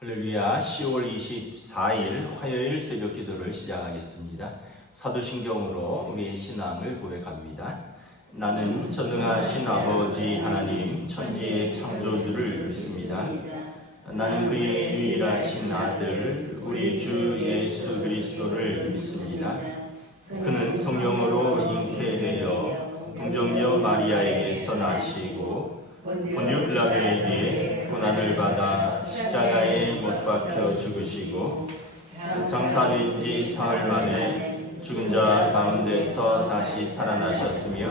할렐루야. 10월 24일 화요일 새벽 기도를 시작하겠습니다. 사도신경으로 우리의 신앙을 고백합니다. 나는 전능하신 아버지 하나님 천지의 창조주를 믿습니다. 나는 그의 유일하신 아들 우리 주 예수 그리스도를 믿습니다. 그는 성령으로 잉태되어 동정녀 마리아에게서 나시고 본디오 빌라도에게 고난을 받아 십자가에 못 박혀 죽으시고 장사된 지 사흘 만에 죽은 자 가운데서 다시 살아나셨으며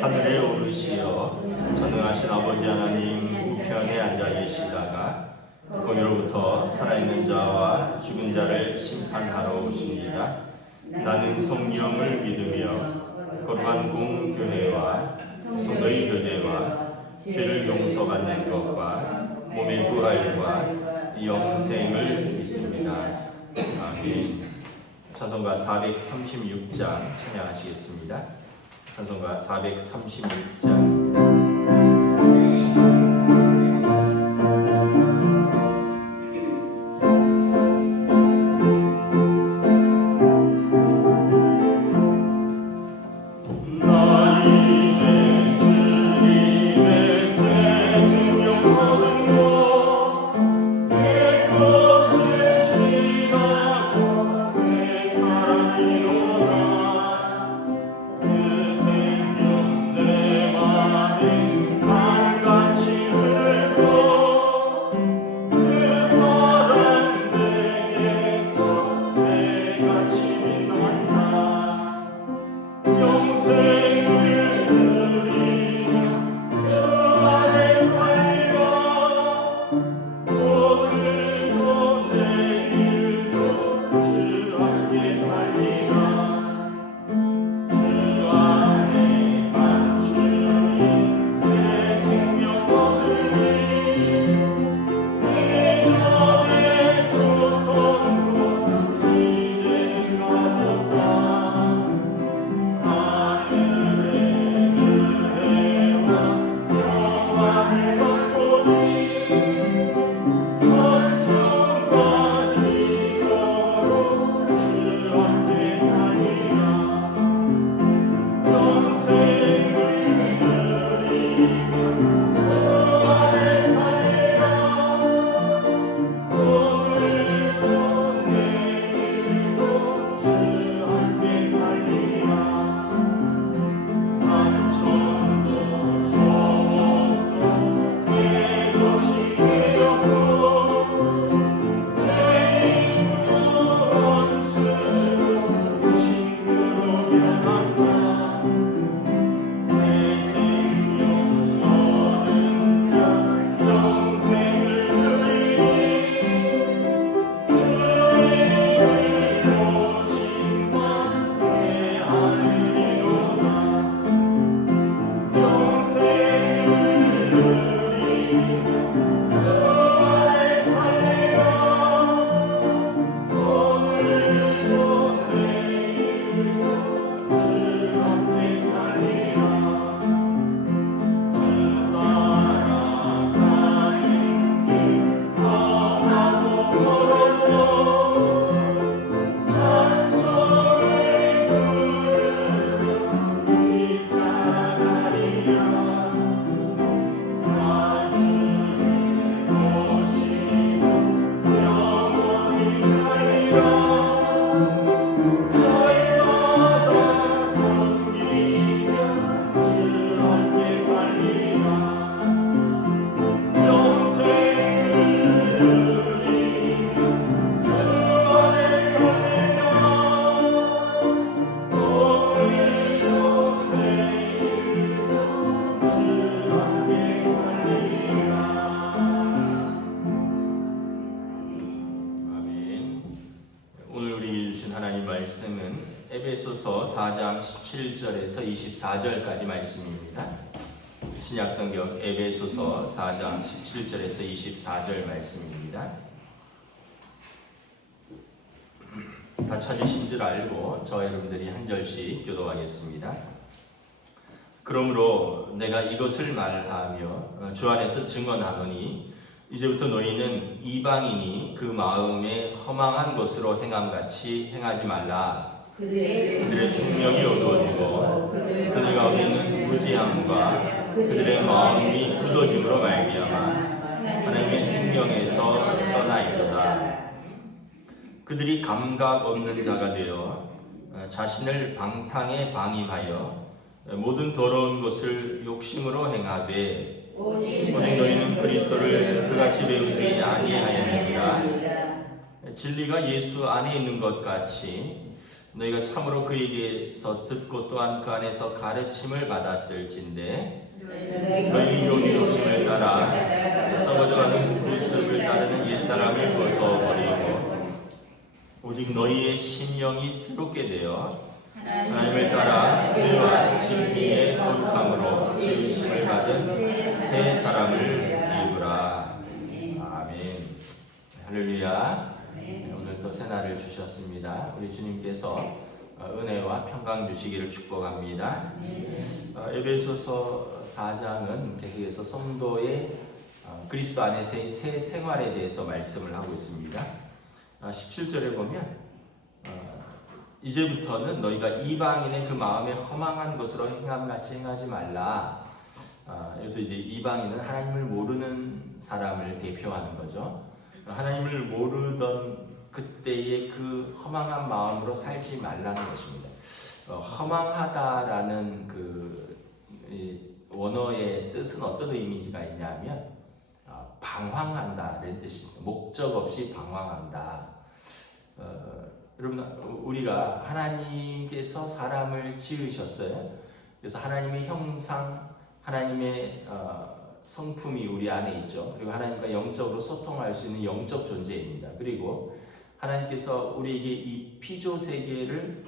하늘에 오르시어 전능하신 아버지 하나님 우편에 앉아 계시다가 거기로부터 살아있는 자와 죽은 자를 심판하러 오십니다. 나는 성령을 믿으며 거룩한 공교회와 성도의 교제와 죄를 용서받는 것과 몸의 부활과 영생을 믿습니다. 아멘. 찬송가 436장 찬양하시겠습니다. 찬송가 436장입니다. 말씀은 에베소서 4장 17절에서 24절까지 말씀입니다. 신약성경 에베소서 4장 17절에서 24절 말씀입니다. 다 찾으신 줄 알고 저와 여러분들이 한 절씩 교도하겠습니다. 그러므로 내가 이것을 말하며 주 안에서 증언하노니 이제부터 너희는 이방인이 그 마음에 허망한 것으로 행함같이 행하지 말라. 그들의 중명이 어두워지고 그들 가운데 있는 무지함과 그들의 마음이 굳어짐으로 말미암아 하나님의 생명에서 떠나 있도다. 그들이 감각 없는 자가 되어 자신을 방탕에 방임하여 모든 더러운 것을 욕심으로 행하되 오직 너희는 그리스도를 그같이 배우지 아니하였느니라. 진리가 예수 안에 있는 것 같이 너희가 참으로 그에게서 듣고 또한 그 안에서 가르침을 받았을진데 너희는 여기 욕심을 따라 썩어져가는 구습을 따르는 옛사람을 벗어버리고 오직 너희의 심령이 새롭게 되어 하나님을 따라 의와 진리의 거룩함으로 지으심을 받은 새 사람을 입으라. 아멘. 할렐루야. 오늘 또 새날을 주셨습니다. 우리 주님께서 은혜와 평강 주시기를 축복합니다. 에베소서 4장은 계속해서 성도의 그리스도 안에서의 새 생활에 대해서 말씀을 하고 있습니다. 17절에 보면 이제부터는 너희가 이방인의 그 마음에 허망한 것으로 행함같이 행하지 말라. 그래서 이제 이방인은 하나님을 모르는 사람을 대표하는 거죠. 하나님을 모르던 그때의 그 허망한 마음으로 살지 말라는 것입니다. 허망하다라는 그 원어의 뜻은 어떤 의미가 있냐면 방황한다는 뜻입니다. 목적 없이 방황한다. 여러분, 우리가 하나님께서 사람을 지으셨어요. 그래서 하나님의 형상, 하나님의 성품이 우리 안에 있죠. 그리고 하나님과 영적으로 소통할 수 있는 영적 존재입니다. 그리고 하나님께서 우리에게 이 피조 세계를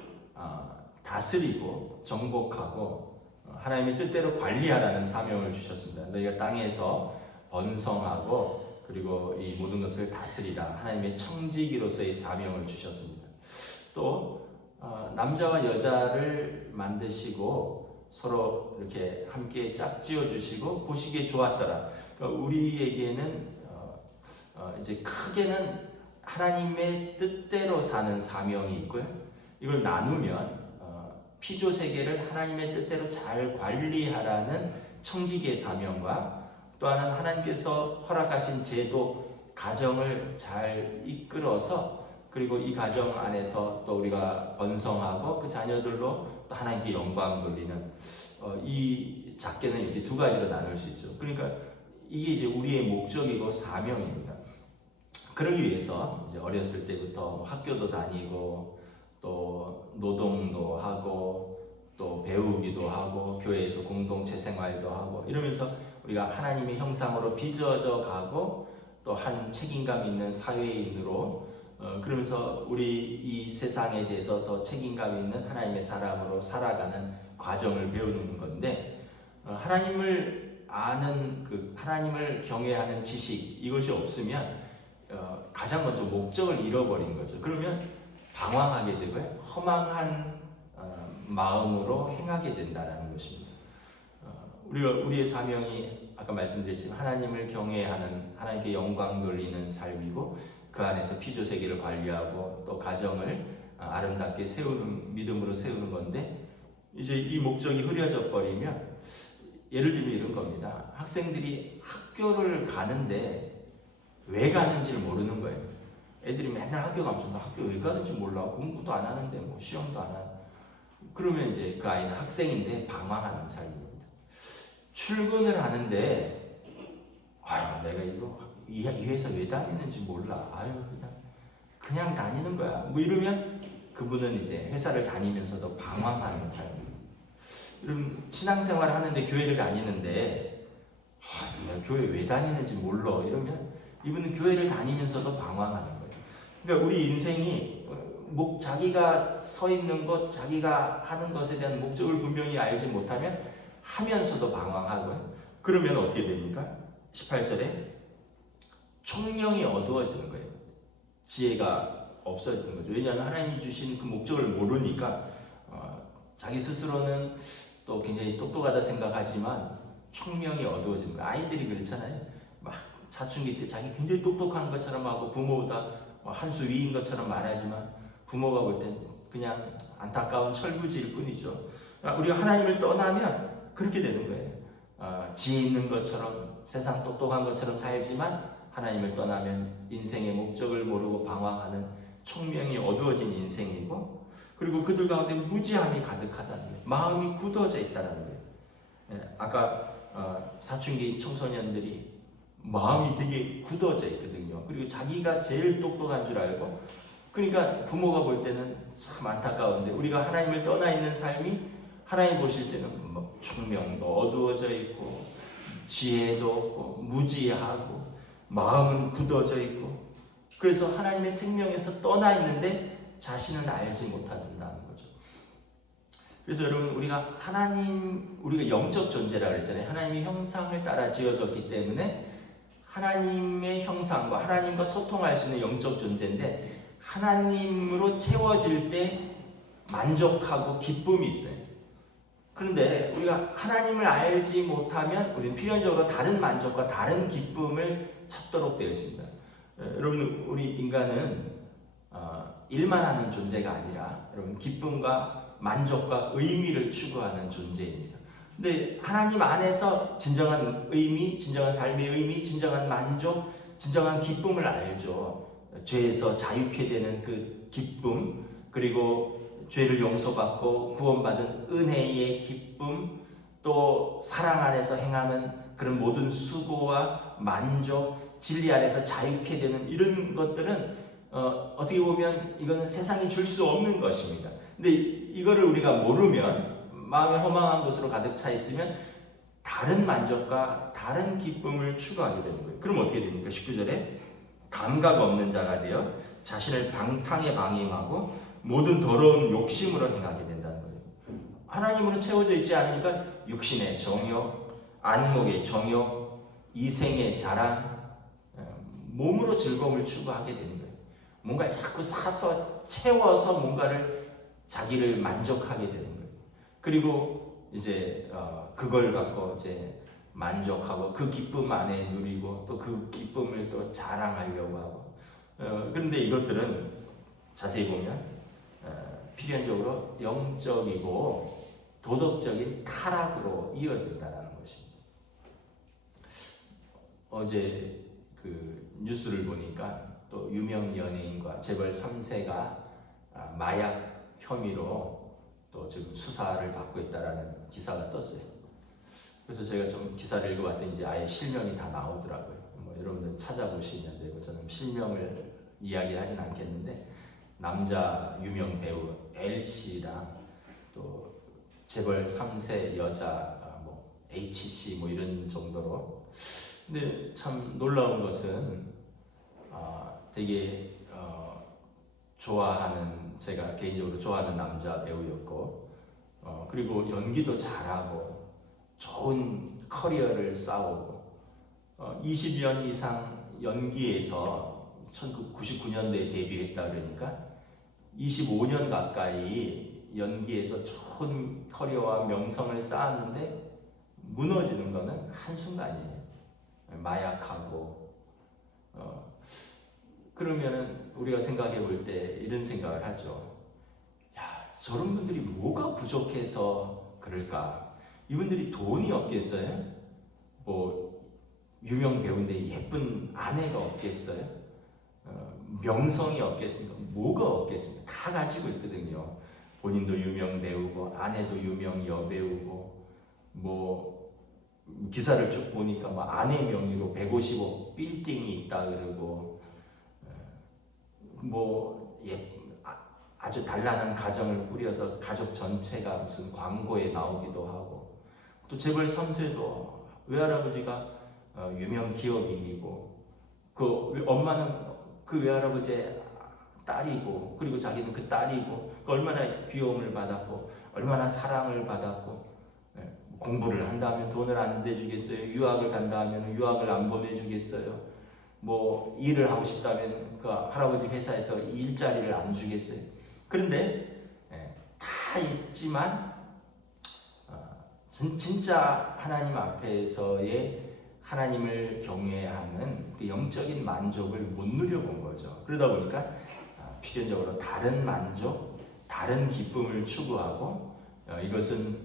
다스리고 정복하고 하나님의 뜻대로 관리하라는 사명을 주셨습니다. 너희가 땅에서 번성하고 그리고 이 모든 것을 다스리라. 하나님의 청지기로서의 사명을 주셨습니다. 또 남자와 여자를 만드시고 서로 이렇게 함께 짝지어 주시고 보시기에 좋았더라. 그러니까 우리에게는 이제 크게는 하나님의 뜻대로 사는 사명이 있고요. 이걸 나누면 피조 세계를 하나님의 뜻대로 잘 관리하라는 청지기의 사명과 또 하나는 하나님께서 허락하신 제도, 가정을 잘 이끌어서 그리고 이 가정 안에서 또 우리가 번성하고 그 자녀들로 또 하나님께 영광 돌리는 이 작게는 이렇게 두 가지로 나눌 수 있죠. 그러니까 이게 이제 우리의 목적이고 사명입니다. 그러기 위해서 이제 어렸을 때부터 학교도 다니고 또 노동도 하고 또 배우기도 하고 교회에서 공동체 생활도 하고 이러면서 우리가 하나님의 형상으로 빚어져 가고 또 한 책임감 있는 사회인으로 그러면서 우리 이 세상에 대해서 더 책임감 있는 하나님의 사람으로 살아가는 과정을 배우는 건데 하나님을 아는 그 하나님을 경외하는 지식 이것이 없으면 가장 먼저 목적을 잃어버린 거죠. 그러면 방황하게 되고요. 허망한 마음으로 행하게 된다는 것입니다. 우리의 사명이 아까 말씀드렸지만 하나님을 경외하는 하나님께 영광 돌리는 삶이고 그 안에서 피조 세계를 관리하고 또 가정을 아름답게 세우는 믿음으로 세우는 건데 이제 이 목적이 흐려져 버리면 예를 들면 이런 겁니다. 학생들이 학교를 가는데 왜 가는지를 모르는 거예요. 애들이 맨날 학교 가면서 나 학교 왜 가는지 몰라. 공부도 안 하는데 뭐 시험도 안 하는. 그러면 이제 그 아이는 학생인데 방황하는 삶입니다. 출근을 하는데 아유 내가 이 회사 왜 다니는지 몰라. 아유 그냥 다니는 거야. 뭐 이러면 그분은 이제 회사를 다니면서도 방황하는 삶입니다. 여러분 신앙생활을 하는데 교회를 다니는데 내가 교회 왜 다니는지 몰라. 이러면 이분은 교회를 다니면서도 방황하는 거예요. 그러니까 우리 인생이 자기가 서 있는 것, 자기가 하는 것에 대한 목적을 분명히 알지 못하면 하면서도 방황하고요. 그러면 어떻게 됩니까? 18절에 총명이 어두워지는 거예요. 지혜가 없어지는 거죠. 왜냐하면 하나님이 주신 그 목적을 모르니까 자기 스스로는 또 굉장히 똑똑하다 생각하지만 총명이 어두워지는 거예요. 아이들이 그렇잖아요. 막 사춘기 때 자기 굉장히 똑똑한 것처럼 하고 부모보다 한 수 위인 것처럼 말하지만 부모가 볼 땐 그냥 안타까운 철부지일 뿐이죠. 우리가 하나님을 떠나면 그렇게 되는 거예요. 지혜 있는 것처럼 세상 똑똑한 것처럼 살지만 하나님을 떠나면 인생의 목적을 모르고 방황하는 총명이 어두워진 인생이고, 그리고 그들 가운데 무지함이 가득하다는 거예요. 마음이 굳어져 있다는 거예요. 아까 사춘기 청소년들이 마음이 되게 굳어져 있거든요. 그리고 자기가 제일 똑똑한 줄 알고, 그러니까 부모가 볼 때는 참 안타까운데, 우리가 하나님을 떠나 있는 삶이 하나님 보실 때는 뭐 총명도 어두워져 있고 지혜도 없고 무지하고 마음은 굳어져 있고, 그래서 하나님의 생명에서 떠나 있는데 자신은 알지 못한다는 거죠. 그래서 여러분, 우리가 영적 존재라고 그랬잖아요. 하나님의 형상을 따라 지어졌기 때문에 하나님의 형상과 하나님과 소통할 수 있는 영적 존재인데, 하나님으로 채워질 때 만족하고 기쁨이 있어요. 그런데 우리가 하나님을 알지 못하면 우리는 필연적으로 다른 만족과 다른 기쁨을 찾도록 되어 있습니다. 여러분, 우리 인간은 일만 하는 존재가 아니라 여러분 기쁨과 만족과 의미를 추구하는 존재입니다. 근데 하나님 안에서 진정한 의미, 진정한 삶의 의미, 진정한 만족, 진정한 기쁨을 알죠. 죄에서 자유케 되는 그 기쁨, 그리고 죄를 용서받고 구원받은 은혜의 기쁨, 또 사랑 안에서 행하는 그런 모든 수고와 만족, 진리 안에서 자유케 되는 이런 것들은 어떻게 보면 이거는 세상이 줄 수 없는 것입니다. 근데 이거를 우리가 모르면, 마음에 허망한 것으로 가득 차 있으면 다른 만족과 다른 기쁨을 추구하게 되는 거예요. 그럼 어떻게 됩니까? 19절에 감각 없는 자가 되어 자신을 방탕에 방임하고 모든 더러운 욕심으로 행하게 된다는 거예요. 하나님으로 채워져 있지 않으니까 육신의 정욕, 안목의 정욕, 이생의 자랑, 몸으로 즐거움을 추구하게 되는 거예요. 뭔가 자꾸 사서 채워서 뭔가를 자기를 만족하게 되는 거예요. 그리고 이제 그걸 갖고 이제 만족하고 그 기쁨 안에 누리고 또 그 기쁨을 또 자랑하려고 하고, 그런데 이것들은 자세히 보면 필연적으로 영적이고 도덕적인 타락으로 이어진다는 것입니다. 어제 그 뉴스를 보니까 또 유명 연예인과 재벌 3세가 마약 혐의로 또 지금 수사를 받고 있다라는 기사가 떴어요. 그래서 제가 좀 기사를 읽어봤더니 이제 아예 실명이 다 나오더라고요. 뭐 여러분들 찾아보시면 되고, 저는 실명을 이야기하진 않겠는데, 남자 유명 배우 L씨랑 또 재벌 3세 여자 뭐 H씨 뭐 이런 정도로. 근데 참 놀라운 것은 되게 좋아하는, 제가 개인적으로 좋아하는 남자 배우였고, 그리고 연기도 잘하고 좋은 커리어를 쌓고 20년 이상 연기에서 1999년도에 데뷔했다 그러니까 25년 가까이 연기에서 좋은 커리어와 명성을 쌓았는데 무너지는 것은 한순간이에요. 마약하고 그러면은 우리가 생각해 볼 때 이런 생각을 하죠. 야, 저런 분들이 뭐가 부족해서 그럴까? 이분들이 돈이 없겠어요? 뭐 유명 배우인데 예쁜 아내가 없겠어요? 명성이 없겠습니까? 뭐가 없겠습니까? 다 가지고 있거든요. 본인도 유명 배우고 아내도 유명 여배우고, 뭐 기사를 쭉 보니까 뭐 아내 명의로 150억 빌딩이 있다 그러고, 뭐 아주 단란한 가정을 꾸려서 가족 전체가 무슨 광고에 나오기도 하고, 또 재벌 3세도 외할아버지가 유명 기업인이고, 그 엄마는 그 외할아버지의 딸이고, 그리고 자기는 그 딸이고, 얼마나 귀여움을 받았고 얼마나 사랑을 받았고, 공부를 한다면 돈을 안 내주겠어요? 유학을 간다 하면 유학을 안 보내주겠어요? 뭐 일을 하고 싶다면 그 할아버지 회사에서 일자리를 안 주겠어요? 그런데 다 있지만 진짜 하나님 앞에서의 하나님을 경외하는 그 영적인 만족을 못 누려본 거죠. 그러다 보니까 필연적으로 다른 만족, 다른 기쁨을 추구하고 이것은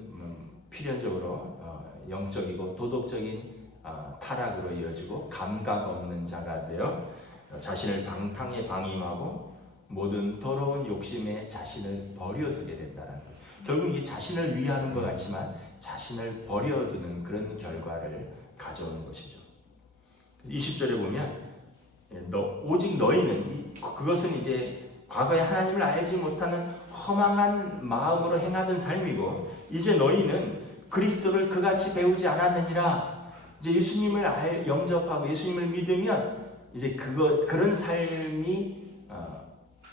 필연적으로 영적이고 도덕적인 타락으로 이어지고 감각 없는 자가 되어 자신을 방탕에 방임하고 모든 더러운 욕심에 자신을 버려두게 된다는 거예요. 결국 이 자신을 위하는 것 같지만 자신을 버려두는 그런 결과를 가져오는 것이죠. 20절에 보면 오직 너희는 그것은 이제 과거에 하나님을 알지 못하는 허망한 마음으로 행하던 삶이고 이제 너희는 그리스도를 그같이 배우지 않았느니라. 이제 예수님을 영접하고 예수님을 믿으면 이제 그런 삶이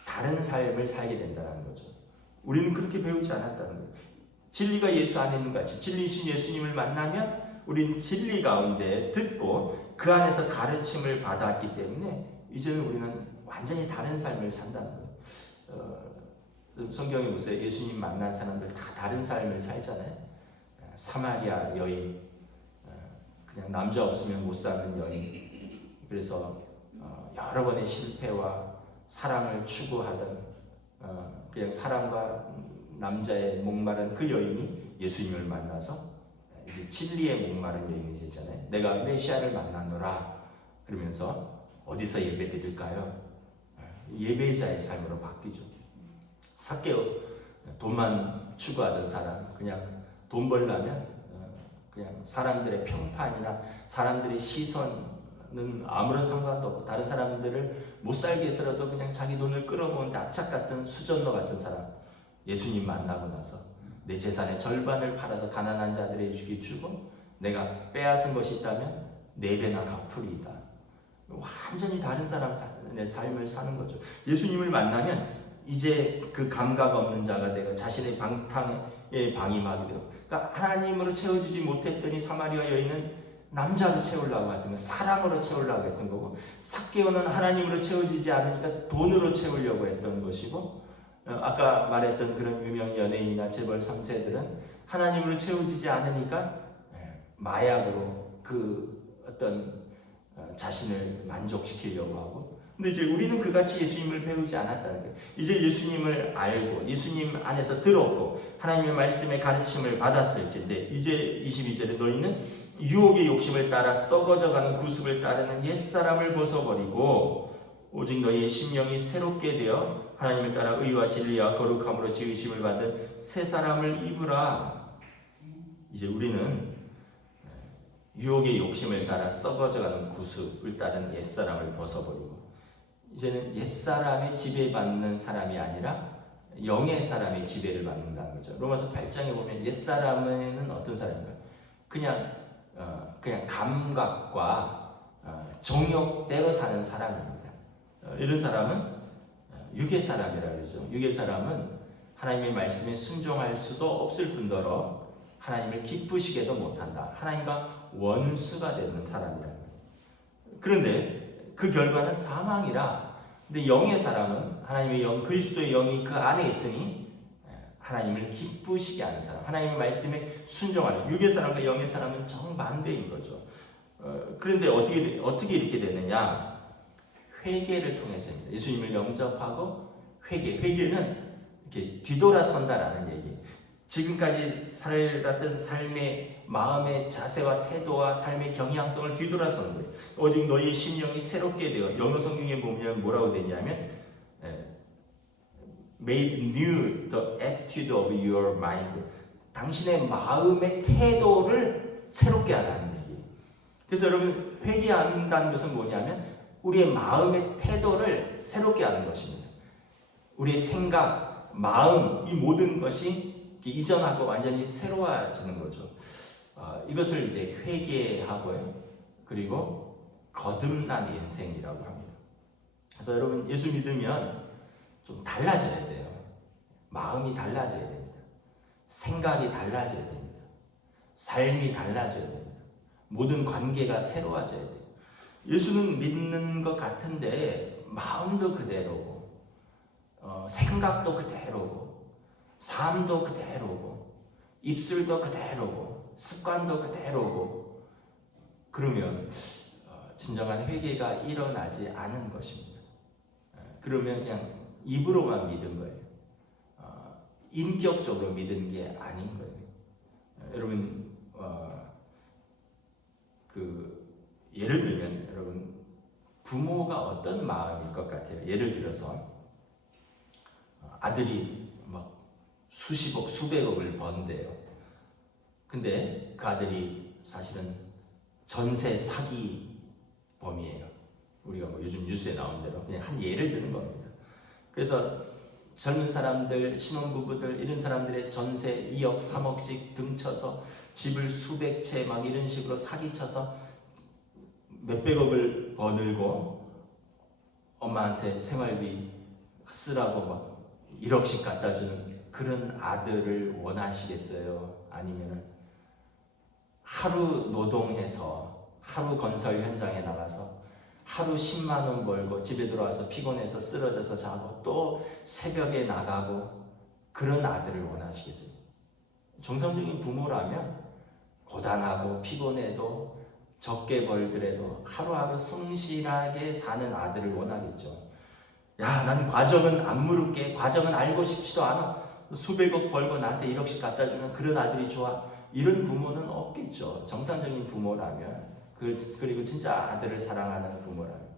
다른 삶을 살게 된다는 거죠. 우리는 그렇게 배우지 않았다는 거예요. 진리가 예수 안에 있는 같이 진리신 예수님을 만나면 우리는 진리 가운데 듣고 그 안에서 가르침을 받았기 때문에 이제는 우리는 완전히 다른 삶을 산다는 거예요. 성경에 보세요. 예수님 만난 사람들 다 다른 삶을 살잖아요. 사마리아 여인, 그냥 남자 없으면 못 사는 여인. 그래서 여러 번의 실패와 사랑을 추구하던 그냥 사랑과 남자의 목마른 그 여인이 예수님을 만나서 이제 진리의 목마른 여인이 되잖아요. 내가 메시아를 만나노라 그러면서 어디서 예배 드릴까요? 예배자의 삶으로 바뀌죠. 삭개오, 돈만 추구하던 사람, 그냥 돈 벌려면 그냥 사람들의 평판이나 사람들의 시선은 아무런 상관도 없고 다른 사람들을 못 살게 해서라도 그냥 자기 돈을 끌어모으는데 악착 같은 수전노 같은 사람, 예수님 만나고 나서 내 재산의 절반을 팔아서 가난한 자들에게 주고 내가 빼앗은 것이 있다면 4배나 갚으리이다. 완전히 다른 사람의 삶을 사는 거죠. 예수님을 만나면 이제 그 감각 없는 자가 되고 자신의 방탕에 방임하게 되고, 그러니까 하나님으로 채워지지 못했더니 사마리아 여인은 남자로 채우려고 했던 거, 사랑으로 채우려고 했던 거고, 삭개오는 하나님으로 채워지지 않으니까 돈으로 채우려고 했던 것이고, 아까 말했던 그런 유명 연예인이나 재벌 3세들은 하나님으로 채워지지 않으니까 마약으로 그 어떤 자신을 만족시키려고 하고. 근데 이제 우리는 그같이 예수님을 배우지 않았다는 거예요. 이제 예수님을 알고 예수님 안에서 들었고 하나님의 말씀의 가르침을 받았을 텐데 이제 22절에 너희는 유혹의 욕심을 따라 썩어져가는 구습을 따르는 옛사람을 벗어버리고 오직 너희의 심령이 새롭게 되어 하나님을 따라 의와 진리와 거룩함으로 지으심을 받은 새 사람을 입으라. 이제 우리는 유혹의 욕심을 따라 썩어져가는 구습을 따른 옛사람을 벗어버리고 이제는 옛사람의 지배받는 사람이 아니라 영의 사람의 지배를 받는다는 거죠. 로마서 8장에 보면 옛사람은 어떤 사람인가? 그냥 감각과 정욕대로 사는 사람입니다. 이런 사람은 육의 사람이라 그러죠. 육의 사람은 하나님의 말씀에 순종할 수도 없을 뿐더러 하나님을 기쁘시게도 못한다. 하나님과 원수가 되는 사람이라는 거예요. 그런데 그 결과는 사망이라. 근데 영의 사람은 하나님의 영, 그리스도의 영이 그 안에 있으니 하나님을 기쁘시게 하는 사람, 하나님의 말씀에 순종하는. 육의 사람과 영의 사람은 정반대인 거죠. 그런데 어떻게 이렇게 되느냐? 회개를 통해서입니다. 예수님을 영접하고 회개는 이렇게 뒤돌아선다라는 얘기. 지금까지 살았던 삶의 마음의 자세와 태도와 삶의 경향성을 뒤돌아서는 거예요. 오직 너희의 심령이 새롭게 되어, 영어 성경에 보면 뭐라고 되냐면 made new the attitude of your mind. 당신의 마음의 태도를 새롭게 하라는 얘기. 그래서 여러분 회개한다는 것은 뭐냐면 우리의 마음의 태도를 새롭게 하는 것입니다. 우리의 생각, 마음, 이 모든 것이 이전하고 완전히 새로워지는 거죠. 이것을 이제 회개하고요. 그리고 거듭난 인생이라고 합니다. 그래서 여러분 예수 믿으면 좀 달라져야 돼요. 마음이 달라져야 됩니다. 생각이 달라져야 됩니다. 삶이 달라져야 됩니다. 모든 관계가 새로워져야 돼요. 예수는 믿는 것 같은데 마음도 그대로고 생각도 그대로고 삶도 그대로고 입술도 그대로고 습관도 그대로고 그러면 진정한 회개가 일어나지 않은 것입니다. 그러면 그냥 입으로만 믿은 거예요. 인격적으로 믿은 게 아닌 거예요. 여러분 예를 들면 여러분 부모가 어떤 마음일 것 같아요. 예를 들어서 아들이 막 수십억 수백억을 번대요. 근데 그 아들이 사실은 전세 사기범이에요. 우리가 뭐 요즘 뉴스에 나온 대로 그냥 한 예를 드는 겁니다. 그래서 젊은 사람들, 신혼부부들 이런 사람들의 전세 2억, 3억씩 등쳐서 집을 수백 채 막 이런 식으로 사기쳐서 몇백억을 버늘고 엄마한테 생활비 쓰라고 막 1억씩 갖다 주는 그런 아들을 원하시겠어요? 아니면은 하루 노동해서 하루 건설 현장에 나가서 하루 10만 원 벌고 집에 들어와서 피곤해서 쓰러져서 자고 또 새벽에 나가고 그런 아들을 원하시겠어요? 정상적인 부모라면 고단하고 피곤해도 적게 벌더라도 하루하루 성실하게 사는 아들을 원하겠죠. 야, 나는 과정은 안 물을게. 과정은 알고 싶지도 않아. 수백억 벌고 나한테 1억씩 갖다 주면 그런 아들이 좋아. 이런 부모는 없겠죠. 정상적인 부모라면. 그리고 진짜 아들을 사랑하는 부모라면.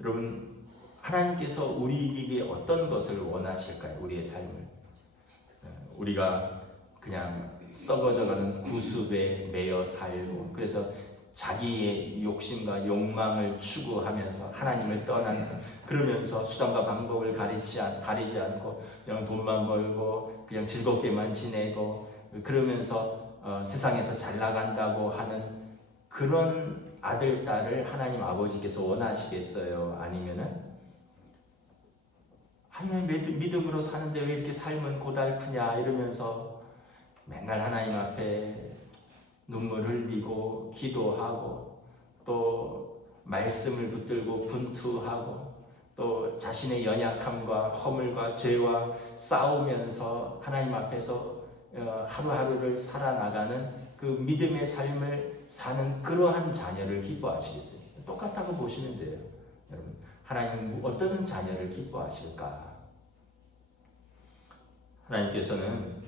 여러분, 하나님께서 우리에게 어떤 것을 원하실까요? 우리의 삶을. 우리가 그냥 썩어져가는 구습에 매여 살고 그래서 자기의 욕심과 욕망을 추구하면서 하나님을 떠난 그러면서 수단과 방법을 가리지 않고 그냥 돈만 벌고 그냥 즐겁게만 지내고 그러면서 세상에서 잘 나간다고 하는 그런 아들, 딸을 하나님 아버지께서 원하시겠어요? 아니면은 믿음으로 사는데 왜 이렇게 삶은 고달프냐 이러면서 맨날 하나님 앞에 눈물 흘리고 기도하고 또 말씀을 붙들고 분투하고 또 자신의 연약함과 허물과 죄와 싸우면서 하나님 앞에서 하루하루를 살아나가는 그 믿음의 삶을 사는 그러한 자녀를 기뻐하시겠어요? 똑같다고 보시면 돼요. 여러분, 하나님 어떤 자녀를 기뻐하실까? 하나님께서는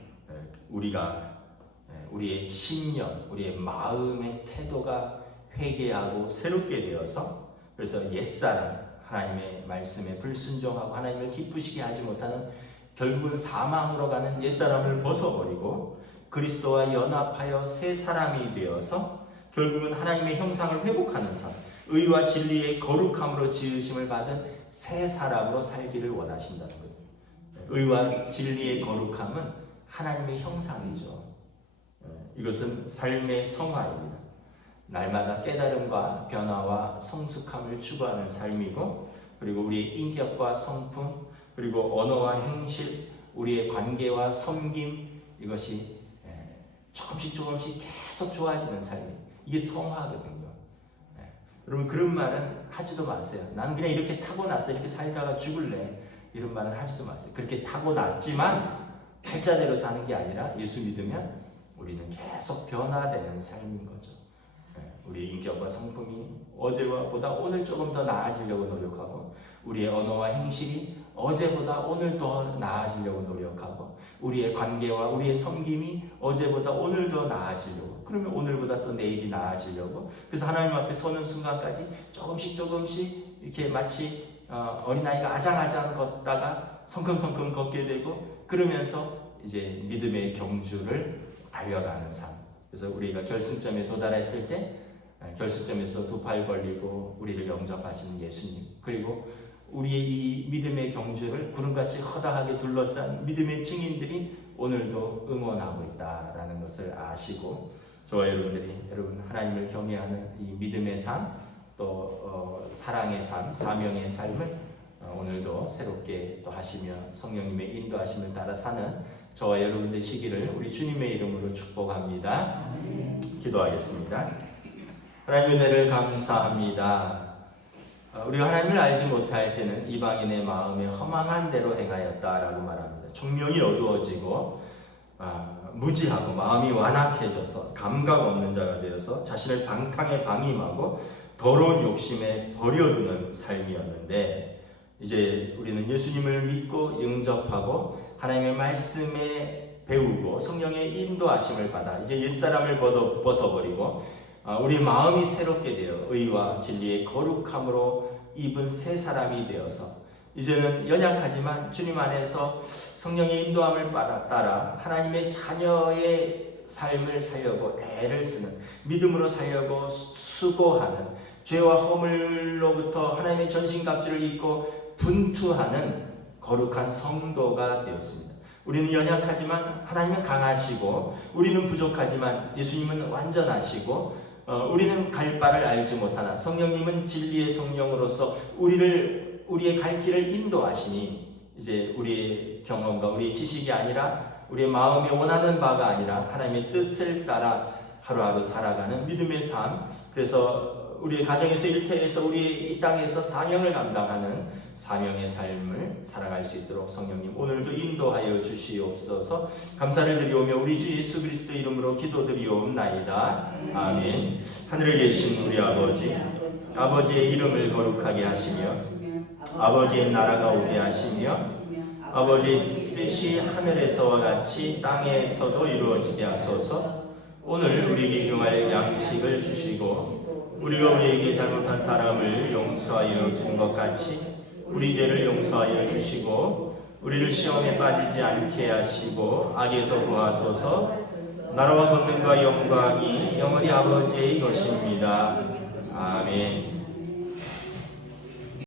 우리의 신념, 우리의 마음의 태도가 회개하고 새롭게 되어서 그래서 옛사람, 하나님의 말씀에 불순종하고 하나님을 기쁘시게 하지 못하는 결국은 사망으로 가는 옛사람을 벗어버리고 그리스도와 연합하여 새 사람이 되어서 결국은 하나님의 형상을 회복하는 삶, 의와 진리의 거룩함으로 지으심을 받은 새 사람으로 살기를 원하신다는 거예요. 의와 진리의 거룩함은 하나님의 형상이죠. 이것은 삶의 성화입니다. 날마다 깨달음과 변화와 성숙함을 추구하는 삶이고 그리고 우리의 인격과 성품 그리고 언어와 행실 우리의 관계와 섬김 이것이 조금씩 계속 좋아지는 삶이 이게 성화거든요. 여러분 그런 말은 하지도 마세요. 나는 그냥 이렇게 타고났어. 이렇게 살다가 죽을래. 이런 말은 하지도 마세요. 그렇게 타고났지만 팔자대로 사는 게 아니라 예수 믿으면 우리는 계속 변화되는 삶인 거죠. 우리의 인격과 성품이 어제보다 오늘 조금 더 나아지려고 노력하고 우리의 언어와 행실이 어제보다 오늘 더 나아지려고 노력하고 우리의 관계와 우리의 섬김이 어제보다 오늘 더 나아지려고 그러면 오늘보다 또 내일이 나아지려고 그래서 하나님 앞에 서는 순간까지 조금씩 이렇게 마치 어린아이가 아장아장 걷다가 성큼성큼 걷게 되고 그러면서 이제 믿음의 경주를 달려가는 삶. 그래서 우리가 결승점에 도달했을 때 결승점에서 두 팔 벌리고 우리를 영접하시는 예수님 그리고 우리의 이 믿음의 경주를 구름같이 허다하게 둘러싼 믿음의 증인들이 오늘도 응원하고 있다라는 것을 아시고 저와 여러분 하나님을 경외하는 이 믿음의 삶 또 사랑의 삶, 사명의 삶을 오늘도 새롭게 또 하시며 성령님의 인도하심을 따라 사는 저와 여러분 되시기를 우리 주님의 이름으로 축복합니다. 기도하겠습니다. 하나님 은혜를 감사합니다. 우리가 하나님을 알지 못할 때는 이방인의 마음에 허망한 대로 행하였다라고 말합니다. 총명이 어두워지고 무지하고 마음이 완악해져서 감각 없는 자가 되어서 자신을 방탕에 방임하고 더러운 욕심에 버려두는 삶이었는데, 이제 우리는 예수님을 믿고 영접하고 하나님의 말씀에 배우고 성령의 인도하심을 받아 이제 옛사람을 벗어버리고 우리 마음이 새롭게 되어 의와 진리의 거룩함으로 입은 새 사람이 되어서 이제는 연약하지만 주님 안에서 성령의 인도함을 따라 하나님의 자녀의 삶을 살려고 애를 쓰는, 믿음으로 살려고 수고하는, 죄와 허물로부터 하나님의 전신갑주를 입고 분투하는 거룩한 성도가 되었습니다. 우리는 연약하지만 하나님은 강하시고, 우리는 부족하지만 예수님은 완전하시고, 우리는 갈 바를 알지 못하나 성령님은 진리의 성령으로서 우리의 갈 길을 인도하시니, 이제 우리의 경험과 우리의 지식이 아니라 우리의 마음이 원하는 바가 아니라 하나님의 뜻을 따라 하루하루 살아가는 믿음의 삶, 그래서 우리의 가정에서 일터에서 우리 이 땅에서 사명을 감당하는 사명의 삶을 살아갈 수 있도록 성령님 오늘도 인도하여 주시옵소서. 감사를 드리오며 우리 주 예수 그리스도 이름으로 기도드리옵나이다. 아멘. 하늘에 계신 우리 아버지의 이름을 거룩하게 하시며 아버지의 나라가 오게 하시며 아버지의 뜻이 하늘에서와 같이 땅에서도 이루어지게 하소서. 오늘 우리에게 일용할 양식을 주시고 우리가 우리에게 잘못한 사람을 용서하여 준 것 같이 우리 죄를 용서하여 주시고 우리를 시험에 빠지지 않게 하시고 악에서 구하소서. 나라와 권능과 영광이 영원히 아버지의 것입니다. 아멘.